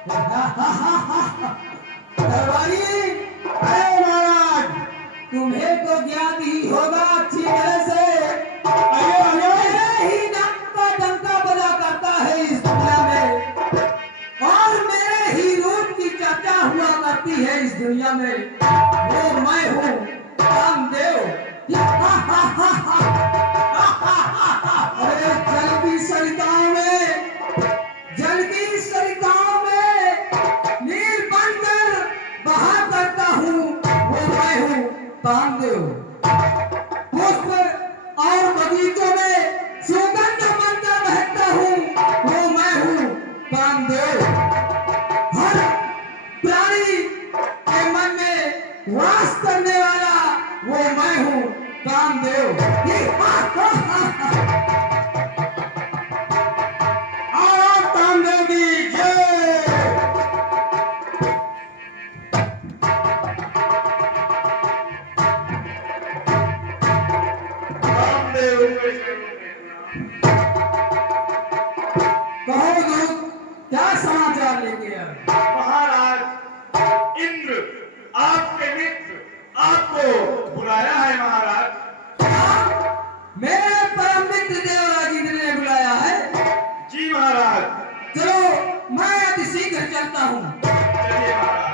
दरबारी, अरे महाराज, तुम्हें तो ज्ञात ही होगा अच्छी तरह से। मेरे ही नाम का डंका बजा करता है इस दुनिया में, और मेरे ही रूप की चर्चा हुआ करती है इस दुनिया में। वो मैं हूँ कामदेव। अरे जल की सरिताओं में नीर बनकर बहा करता हूँ, वो मैं हूँ कामदेव। पुष्प और बगीचों में सुगंध बनकर बहता हूँ, वो मैं हूँ कामदेव। हर प्राणी के मन में वास करने वाला वो मैं हूँ कामदेव। और कामदेव की जय। कहो दूत, क्या समाचार लेके आए? महाराज, इंद्र आपके मित्र आपको बुलाया है महाराज। मेरे परम मित्र देवराज इंद्र ने बुलाया है। जी महाराज। चलो मैं अति शीघ्र चलता हूँ। चलिए महाराज।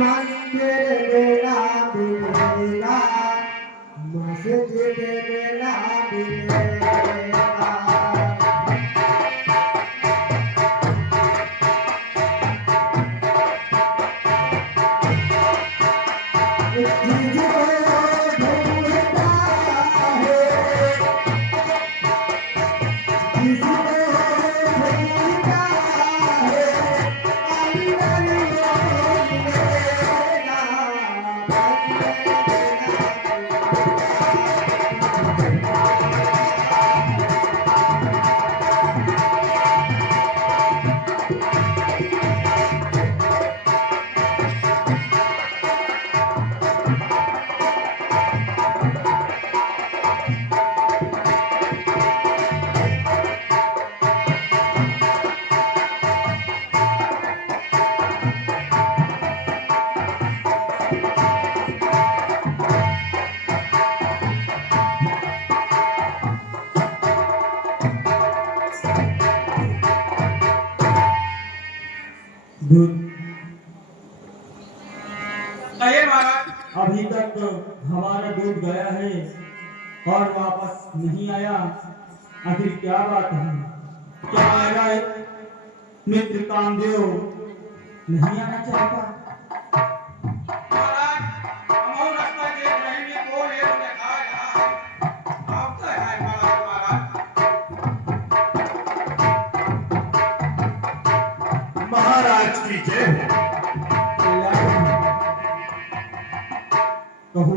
मंदिर मेरा मिलेगा, मस्जिद मेरा मिलेगा। कहिए महाराज। अभी तक हमारा दूध गया है और वापस नहीं आया। आखिर क्या बात है? क्या मेरा मित्र कामदेव नहीं आना चाहता? महाराज, हम और रास्ता देख रहे हैं, कौन है उन्हें कहा यहाँ आपका है महाराज। महाराज की जय हो। कहो,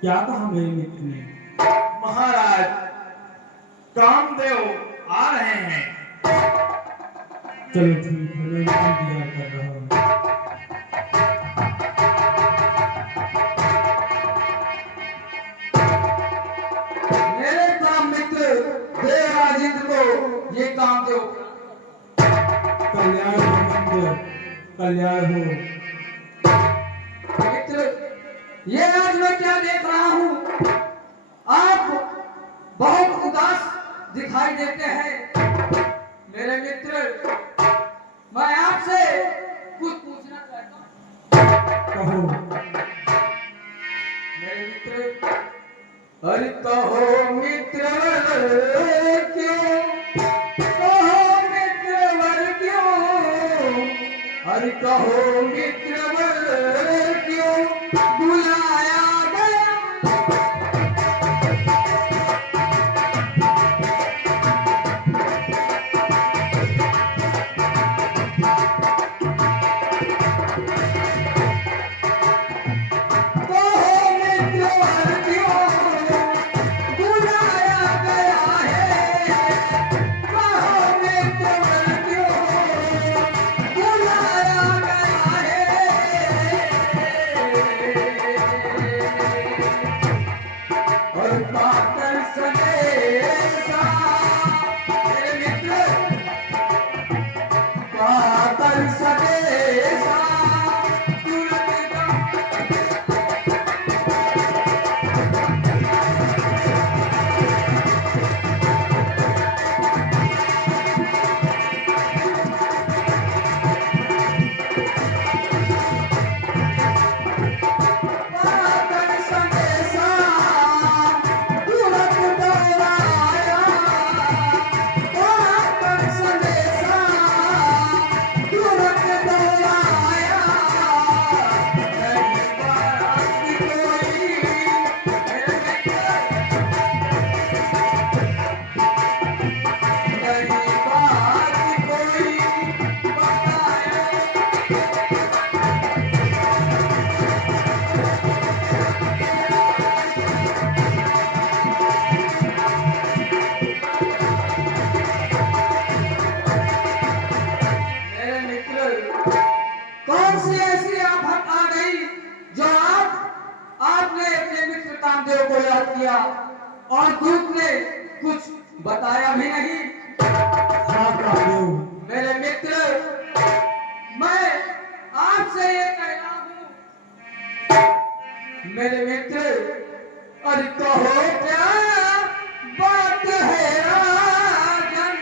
क्या कहा मेरे मित्र ने? महाराज, कामदेव आ रहे हैं। चलो ठीक है, मैं इंतजार कर रहा हूँ। मेरे परम मित्र देवराज इंद्र को ये कामदेव कल्याण हो, मित्र कल्याण हो। मित्र ये आज मैं क्या देख रहा हूँ, आप बहुत उदास दिखाई देते हैं। मेरे मित्र, मैं आपसे कुछ पूछना चाहता हूँ। कहो। मेरे मित्र, अरे कहो मित्र क्यों, कहो मित्र क्यों, अरे कहो मित्र क्यों बुलाया गया। कहो मित्र क्यों बुलाया गया है, कहो मित्र क्यों बुलाया गया है। और पाकर सनेसा, मेरे मित्र, पाकर सनेसा तुरंत पाकर सनेसा तुरंत दौड़ाया, पाकर सनेसा तुरंत दौड़ाया। नहीं बात कोई, मेरे मित्र, नहीं बात कोई बताया। मेरे मित्र, कौन सी ऐसी आफत आ गई जो आपने अपने मित्र कामदेव को याद किया और दूत ने कुछ बताया भी नहीं। हाँ कामदेव। मेरे मित्र, मैं आपसे ये कह रहा हूँ, मेरे मित्र, अरे कहो क्या बात है राजन,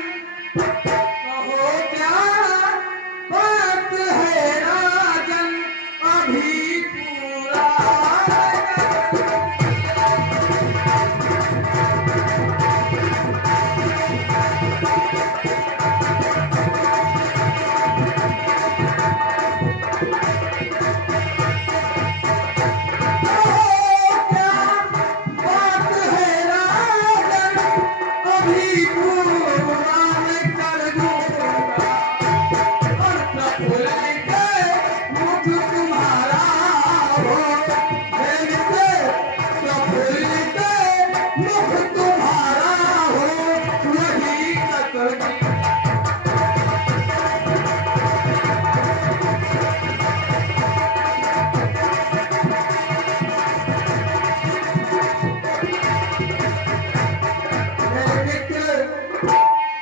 कहो क्या बात है राजन, अभी पूरा कहो क्या बात है राजन, अभी पूरा मैं कर दूंगा। और प्रफुल्लित मुख तुम्हारा हो, मेरे मित्र, प्रफुल्लित मुख तुम्हारा हो, वही तक मेरे मित्र,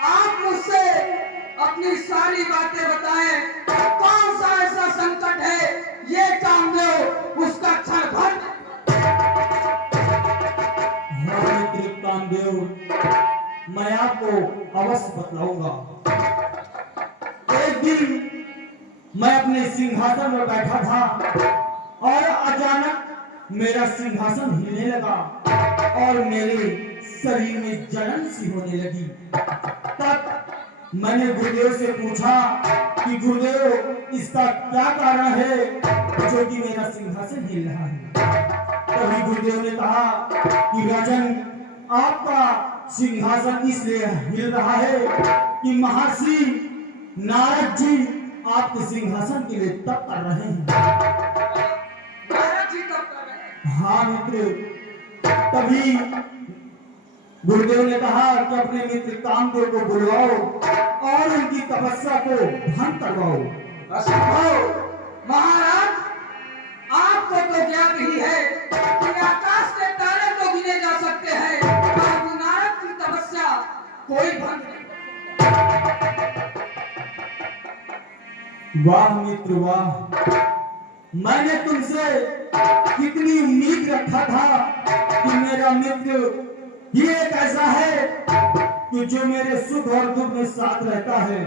आप मुझसे अपनी सारी बातें बताएं। कौन सा ऐसा संकट है ये कामदेव उसका क्षण भर। हाँ मित्र कामदेव, मैं आपको अवश्य बतलाऊंगा। एक दिन मैं अपने सिंहासन में बैठा था और अचानक मेरा सिंहासन हिलने लगा और मेरे शरीर में जलन सी होने लगी। तब मैंने गुरुदेव से पूछा कि गुरुदेव, इसका क्या कारण है जो कि मेरा सिंहासन हिल रहा है। तभी गुरुदेव ने कहा कि राजन, आपका सिंहासन इसलिए हिल रहा है कि महर्षि नारद जी आपके सिंहासन के लिए तप कर रहे हैं। नारद जी तब कर रहे हैं। हाँ मित्र, तभी गुरुदेव ने कहा कि अपने मित्र कामदेव को बुलवाओ और उनकी तपस्या को भंग करवाओ। असंभव महाराज, आपको तो ज्ञात ही है कि आकाश के तारे तो गिने जा सकते हैं, परंतु नारद की तपस्या कोई भंग नहीं कर सकता। वाह मित्र वाह, मैंने तुमसे कितनी उम्मीद रखा था कि मेरा मित्र ये एक ऐसा है कि जो मेरे सुख और दुख में साथ रहता है,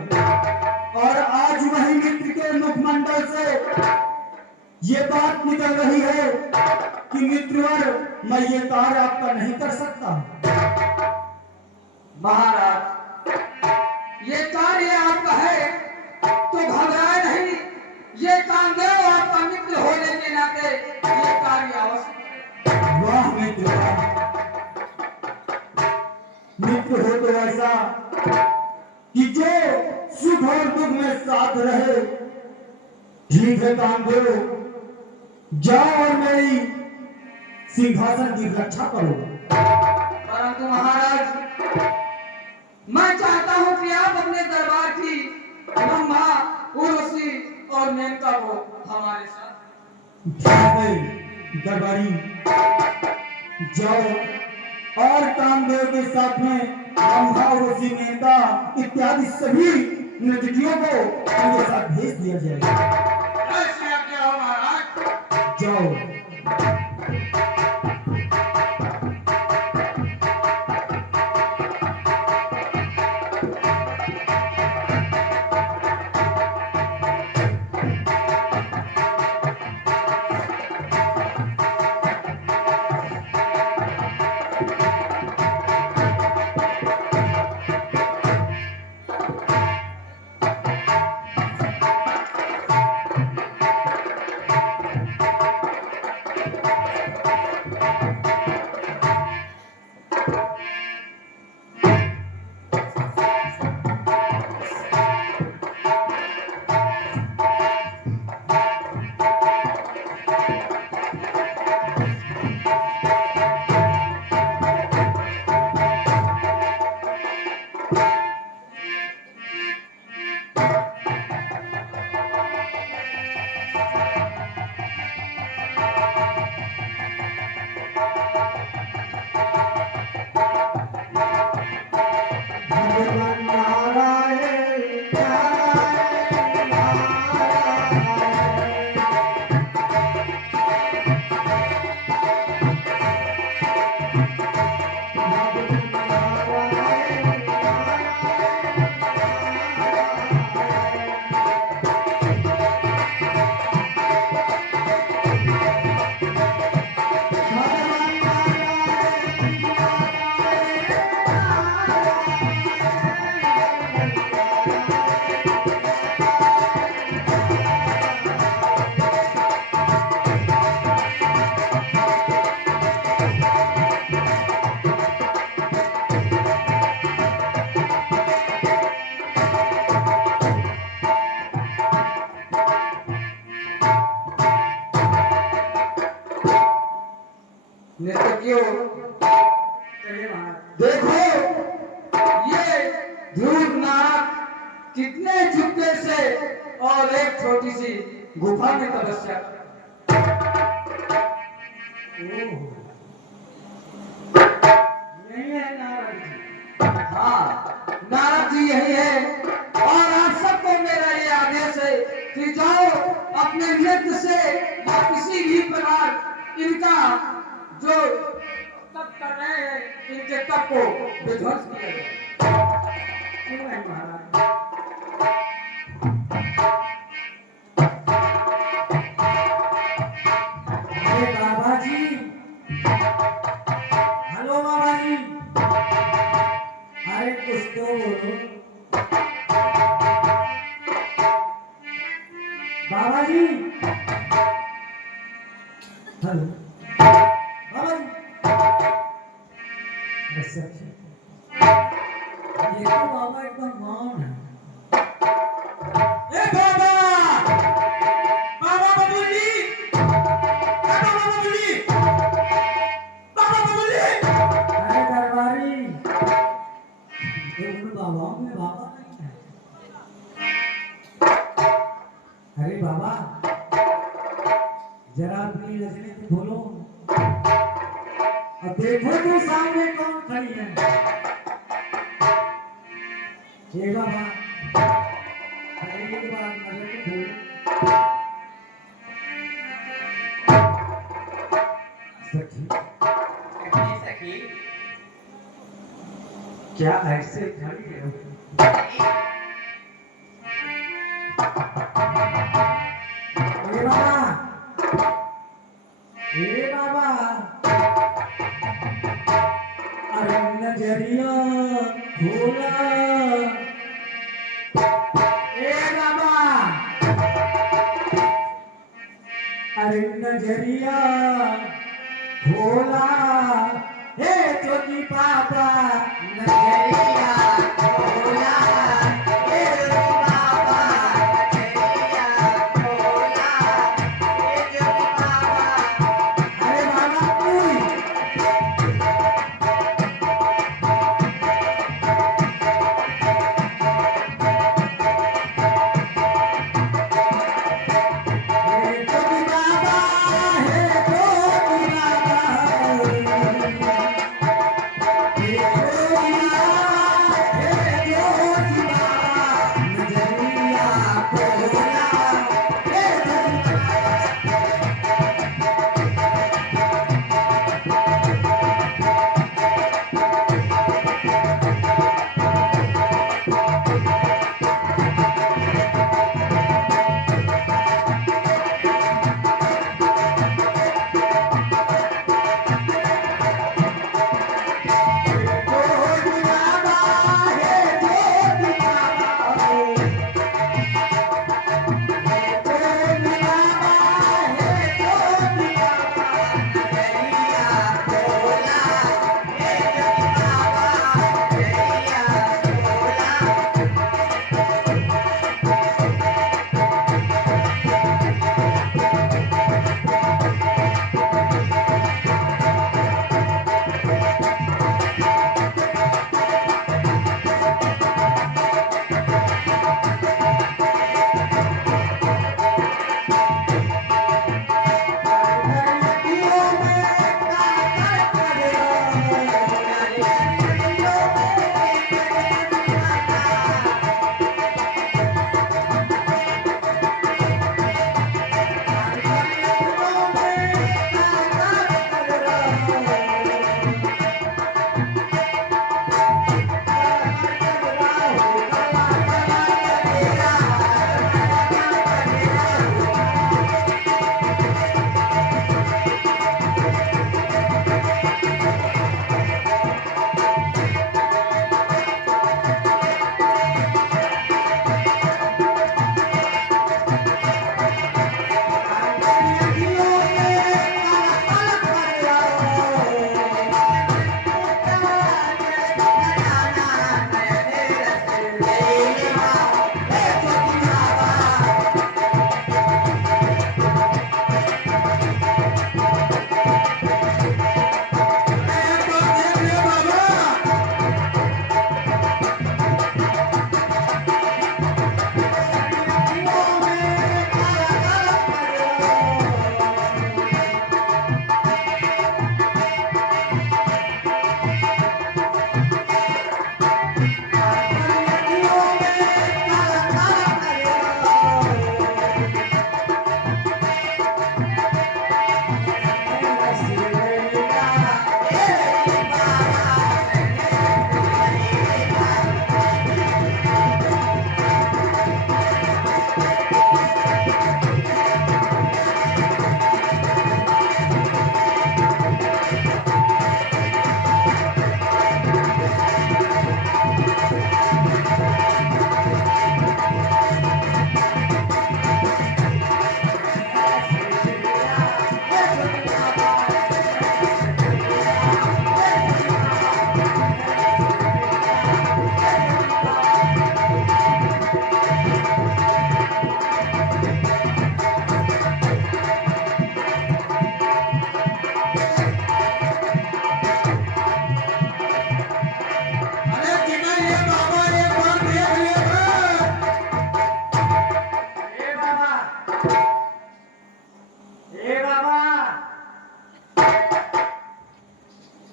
और आज वही मित्र के मुखमंडल से ये बात निकल रही है कि मित्रवर मैं ये कार्य आपका नहीं कर सकता। महाराज, ये कार्य आपका है तो घबराए नहीं। ये कामदेव आपका मित्र होने के नाते ये कार्य आवश्यक है। वाह मित्र, मित्र हो तो ऐसा कि जो सुख और दुख में साथ रहे। ठीक है कामदेव, जाओ और मेरी सिंहासन की रक्षा करो। परंतु महाराज, मैं चाहता हूं कि आप अपने दरबार की ब्रह्मा, उर्वशी और मेनका को हमारे साथ। ठीक है दरबारी, जाओ और कामदेव के साथ में ब्रह्मा, उर्वशी, मेनका इत्यादि सभी नृत्यों को उनके साथ भेज दिया जाएगा। ऐसी आज्ञा हो महाराज। जाओ। नर्तकियों, देखो ये ध्रुव नाग कितने चुपके से और एक छोटी सी गुफा में तपस्या कर यही है नारद जी। हाँ, नारद जी यही है। और आप सबको मेरा ये आदेश है कि जाओ अपने नृत्य से या किसी भी प्रकार इनका जो तप कर रहे हैं इनके तप को विध्वंस किया जाए। क्यों है महाराज? अरे बाबा जी, हेलो बाबा जी, अरे कुछ तो बोलो। बाबा जी, हेलो बाबा जी। अच्छा ये तो बाबा एकदम मौन है। ए बाबा, बाबा बबुली, बाबा बबुली, बाबा बबुली। अरे दरबारी, उन बाबाओं में बाबा नहीं है। अरे बाबा, जरा अपनी नजरें तो खोलो और देखो तो सामने कौन खड़ी है। ये बाबा, अरे एक बार नजर तो खोलो। सखी कहीं सखी क्या ऐसे खड़ी हो? ए बाबा, ए बाबा, अरे नजरिया खोला। ए बाबा, अरे नजरिया खोला। हे छोटी पापा, नजरिया खोला। हे छोटी पापा, नजरिया खोला। हे छोटी पापा, अरे बाबा तू हे छोटी बाबा, हे छोटी बाबा, हे छोटी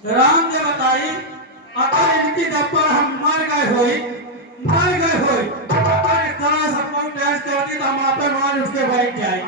राम ने बताई अगर इनकी दप्पर हम मर गए होई अगर इस तरह से कोई टेस्ट करती तो हम आपे मान उसके बैठ जाए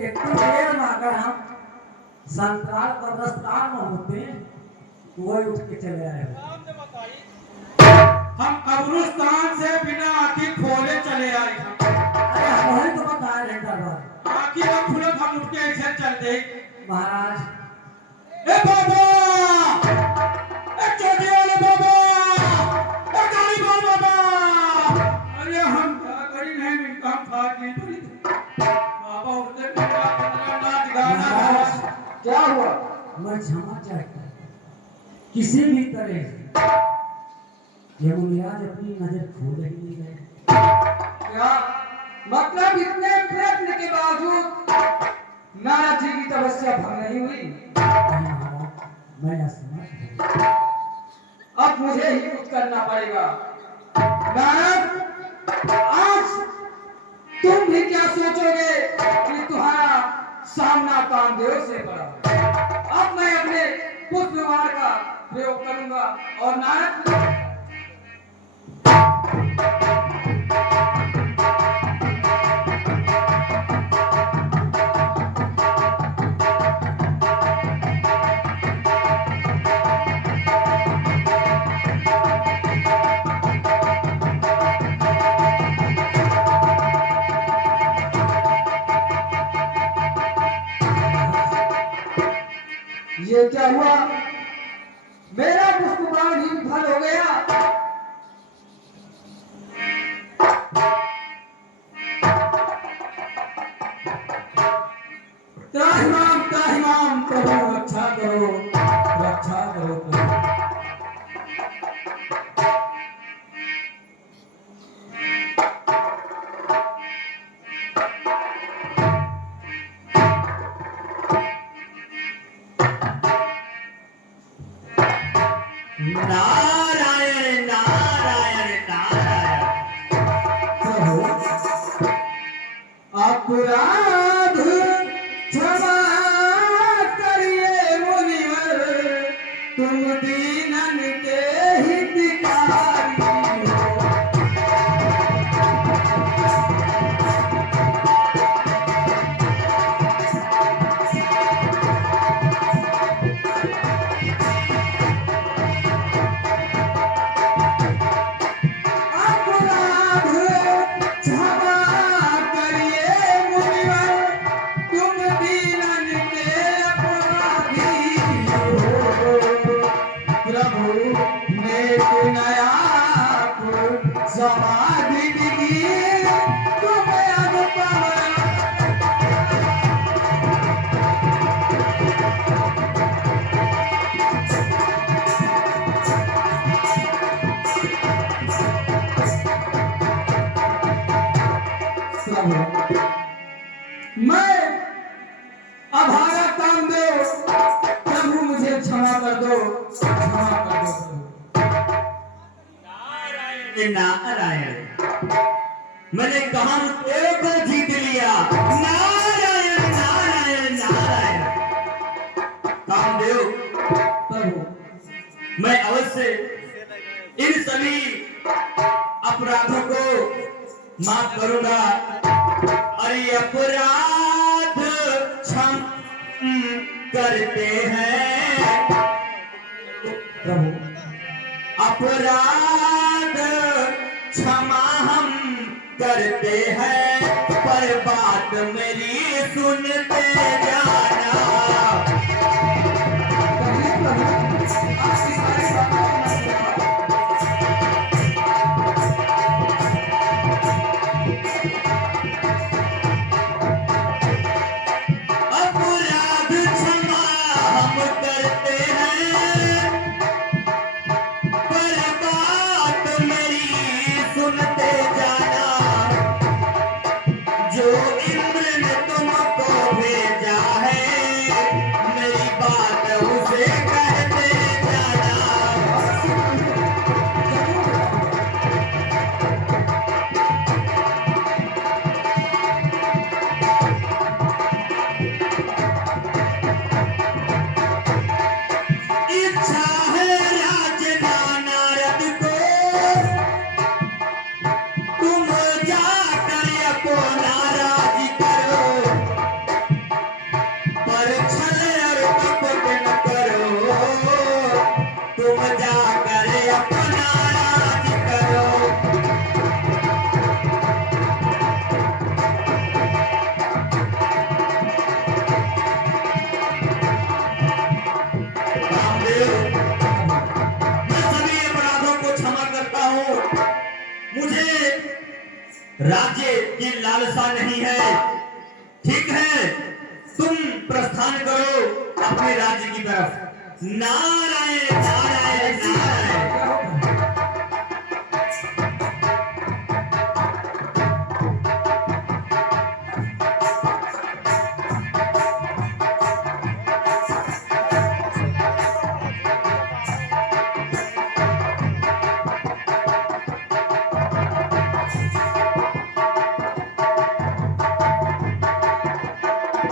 इतनी देर में अगर हम संतराल कब्रस्तान में होते तो वही उठ के चले आए होते। हम कब्रिस्तान से बिना आँखी खोले चले आए हम। अरे हम वही तो बता रहे हैं दरबार। आँखी न खुले हम उठ के ऐसे चल दे। महाराज ए बाबा, ए छोटे वाले बाबा, ए गाड़ी बोल बाबा। अरे हम गड़ी नहीं मिलता, हम फाट नहीं पड़ी। बाबा उठते मेरा नाच गाना महाराज क्या हुआ? मैं क्षमा चाहता हूँ किसी भी तरह से ये मुनियाज अपनी नजर खोल ही नहीं गए। क्या मतलब इतने प्रयत्न के बावजूद नारद जी की तपस्या भंग नहीं हुई? नहीं महाराज मैं असमर्थ हूँ। अब मुझे ही कुछ करना पड़ेगा। नारद, आज तुम भी क्या सोचोगे कि तुम्हारा सामना कामदेव से पड़ा है। अब मैं अपने पुष्प विमार का प्रयोग करूंगा और नारद ये क्या हुआ? मेरा पुष्पबाण ही विफल हो गया। त्राहिमाम त्राहिमाम, प्रभु रक्षा करो, रक्षा करो प्रभु। नारायण नारायण नारायण। प्रभु अपराध क्षमा करिए मुनिवर, तुम दीनन के हितकारी हो। अपराध क्षमा करिए मुनिवर, तुम दीनन के अपराधी हो। प्रभु नेक नयाप समाधि दिगी, तुम अनुपम। प्रभु मैं अभागा कामदेव, प्रभु मुझे क्षमा कर दो, क्षमा कर दो प्रभु। नारायण नारायण। मैंने कामदेव को जीत लिया। नारायण नारायण नारायण। कामदेव प्रभु मैं अवश्य इन सभी अपराधों को माफ करूंगा और ये अपराध क्षम करते हैं। प्रभु अपराध क्षमा हम करते हैं, पर बात मेरी सुनते जाना। कहिए प्रभु, आपकी सारी बातों को मैं सुनूंगा। अपराध क्षमा हम करते हैं, पर बात मेरी सुनते जाना। जो इंद्र ने तुमको भेजा है राज्य की लालसा नहीं है। ठीक है, तुम प्रस्थान करो अपने राज्य की तरफ। नारायण नारायण नारायण।